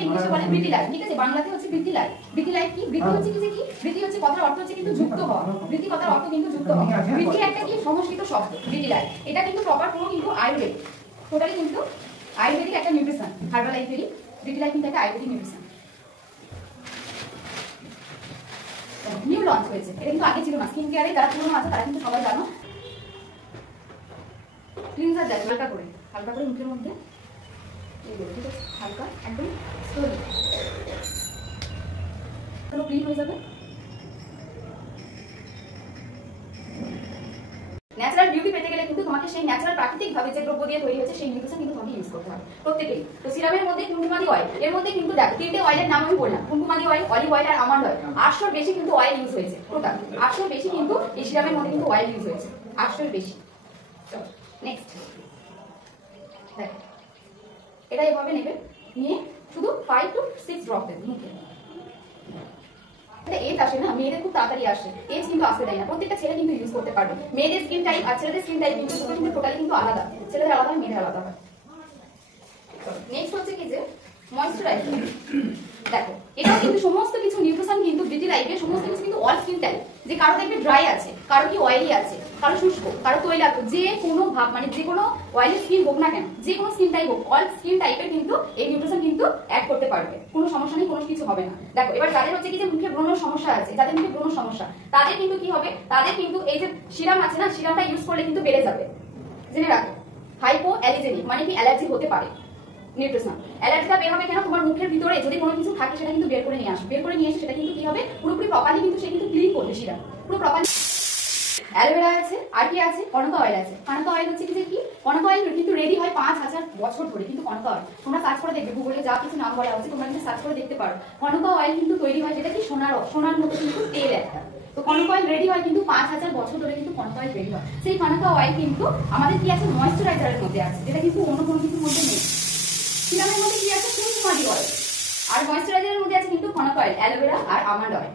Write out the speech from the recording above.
ইংলিশে বলে বৃতি লাইফ, ঠিক আছে? বাংলাতে হচ্ছে বৃতি লাইফ। বৃতি লাইফ কি? বৃতি হচ্ছে কি? বৃতি হচ্ছে কথার অর্থ হচ্ছে কিন্তু যুক্ত হওয়া। বৃতি কথার অর্থ কিন্তু যুক্ত হওয়া। বৃতি একটা কি সংস্কৃত শব্দ, বৃতি লাইফ। এটা কিন্তু প্রপার পুরো কিন্তু আয়ুর্বেদ, টোটালি কিন্তু আয়ুর্বেদিক একটা নিউট্রিশন। হার্বাল লাইফেরই বৃতি লাইফ কিন্তু একটা আয়ুর্বেদিক নিউট্রিশন। নিউ লঞ্চ হয়েছে, এটা কিন্তু আগে ছিল না। স্কিন কেয়ারে যারা পুরনো আছে তারা কিন্তু সবাই জানো। ক্লিনজার দেয় হালকা করে মুখের মধ্যে এইগুলো, ঠিক আছে? হালকা একদম স্লোলি পুরো ক্লিন হয়ে যাবে। ন্যাচারাল বিউটি পেতে গেলে কিন্তু তোমাকে সেই ন্যাচারাল প্রাকৃতিক ভাবে যে দ্রব্য দিয়ে তৈরি হয়েছে সেই নিউট্রিশন কিন্তু তোমাকে ইউজ করতে হবে প্রত্যেকেই। তো সিরামের মধ্যে কুমকুমাদি অয়েল, এর মধ্যে কিন্তু দেখো তিনটে অয়েলের নাম আমি বললাম, কুমকুমাদি অয়েল, অলিভ অয়েল আর আমন্ড অয়েল। 800 বেশি কিন্তু অয়েল ইউজ হয়েছে, টোটাল 800 বেশি কিন্তু এই সিরামের মধ্যে কিন্তু অয়েল ইউজ হয়েছে, 800 বেশি। নেক্সট দেখো, এটা এইভাবে নেবে, নিয়ে শুধু 5 to 6 ড্রপ দেবে মুখে। এজ আসে না, মেয়েদের খুব তাড়াতাড়ি আসে, এজ কিন্তু আসতে দেয় না। প্রত্যেকটা ছেলে কিন্তু ইউজ করতে পারবে। মেয়েদের স্কিন টাইপ আর ছেলেদের স্কিন টাইপ কিন্তু টোটালি কিন্তু আলাদা, ছেলেদের আলাদা, মেয়েদের আলাদা হয়। নেক্সট হচ্ছে কি যে ময়েশ্চারাইজার। দেখো এটাও কিন্তু সমস্ত কিছু নিউট্রিশন কিন্তু বিউটি লাইফে সমস্ত কিছু কিন্তু অল স্কিন টাইপ। যে কারো দেখবে ড্রাই আছে, কারো কি অয়েলি আছে, কারো শুষ্ক, কারো তৈলাক্ত, যে কোনো ভাব মানে যে কোনো অয়েলি স্কিন হোক না কেন, যে কোনো স্কিন টাইপ হোক, অল স্কিন টাইপের কিন্তু এই নিউট্রিশন কিন্তু অ্যাড করতে পারবে, কোনো সমস্যা নেই, কোনো কিছু হবে না। দেখো এবার যাদের হচ্ছে কি যে মুখে ব্রণের সমস্যা আছে, যাদের মুখে ব্রণের সমস্যা, তাদের কিন্তু কি হবে, তাদের কিন্তু এই যে সিরাম আছে না, সিরামটা ইউজ করলে কিন্তু বেড়ে যাবে। জেনে রাখো, হাইপো অ্যালার্জেনিক মানে কি অ্যালার্জি হতে পারে নিউট্রিশন। অ্যালার্জিটা বের হবে কেন, তোমার মুখের ভিতরে যদি কোনো কিছু থাকে সেটা কিন্তু বের করে নিয়ে আসবে, বের করে নিয়ে এসে সেটা কিন্তু কি হবে, পুরোপুরি প্রপারলি কিন্তু সে কিন্তু ক্লিন করবে সিরাম পুরো প্রপারলি। অ্যালোভেরা আছে, আর কি আছে, কনকা অয়েল আছে। কনকা অয়েল হচ্ছে কি যে কি, কনকা অয়েল কিন্তু রেডি হয় 5000 বছর ধরে কিন্তু কনকা অয়েল। তোমরা সার্চ করে দেখবে, গুগলে যা কিছু নাম বলা হচ্ছে তোমরা কিন্তু সার্চ করে দেখতে পারো। কনকা অয়েল কিন্তু তৈরি হয় যেটা কি সোনার মতো কিন্তু তেল একটা। তো কনকা অয়েল রেডি হয় কিন্তু 5000 বছর ধরে কিন্তু কনকা অয়েল রেডি হয়। সেই কনকা অয়েল কিন্তু আমাদের কি আছে, ময়েশ্চারাইজারের মধ্যে আছে, যেটা কিন্তু অন্য কোনো কিছুর মধ্যে নেই। সিরামের মধ্যে কি আছে, কুমকুমাদি অয়েল, আর ময়েশ্চারাইজারের মধ্যে আছে কিন্তু কনকা অয়েল, অ্যালোভেরা আর আমন্ড অয়েল।